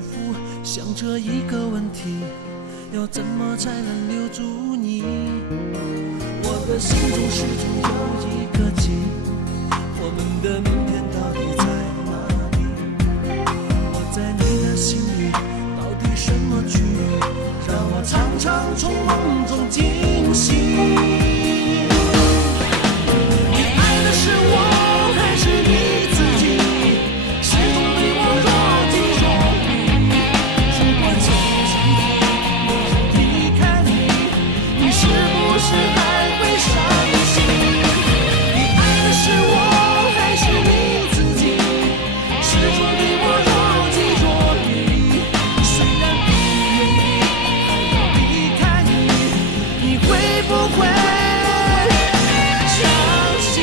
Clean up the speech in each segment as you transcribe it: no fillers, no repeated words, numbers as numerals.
复想着一个问题，要怎么才能留住你？我的心中始终有一个结，我们的明天到底在哪里？我在你的心里到底什么区域，让我常常从梦中惊醒？你爱的是我还是你自己？始终对我若即若离。如果有一天我要离开你，你是不是还会伤心？你爱的是我还是你自己？始终对我若即若离。虽然不愿意，还要离开你，你会不会伤心？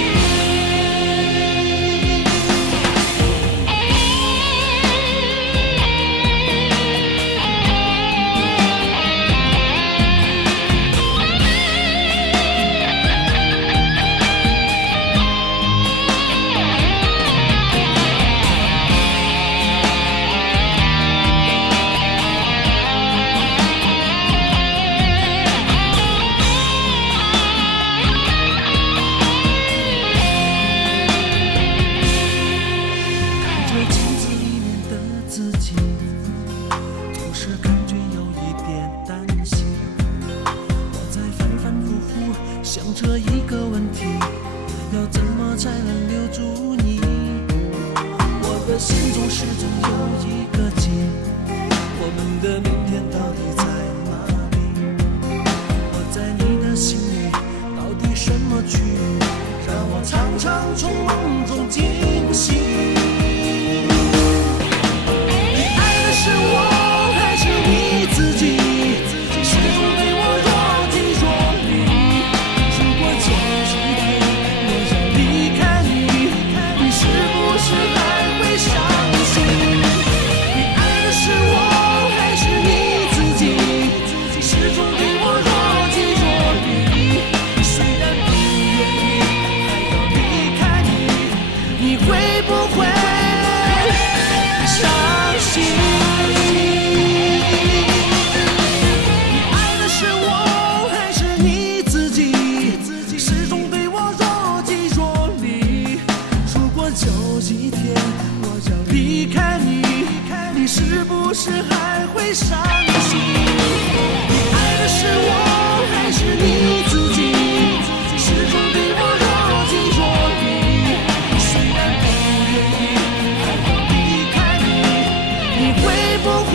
看着镜子里面的自己，总是感觉有一点担心。我在反反复复想着一个问题，要怎么才能留住你？我的心中始终有一个结，我们的明天到底在哪里？我在你的心里到底什么区域，让我常常从梦中惊醒？你爱的是我还是你自己？始终对我若即若离。如果有一天我要离开你，你是不是还会伤心？你爱的是我还是你自己？始终对我若即若离。虽然不愿意，还要离开你，你会不会伤心？你爱的是我还是你自己？始终对我若即若离。如果有一天我要离开你，你是不是还会伤心？你爱的是我还是你自己？始终对我若即若离。虽然不愿意，还要离开你，你会不会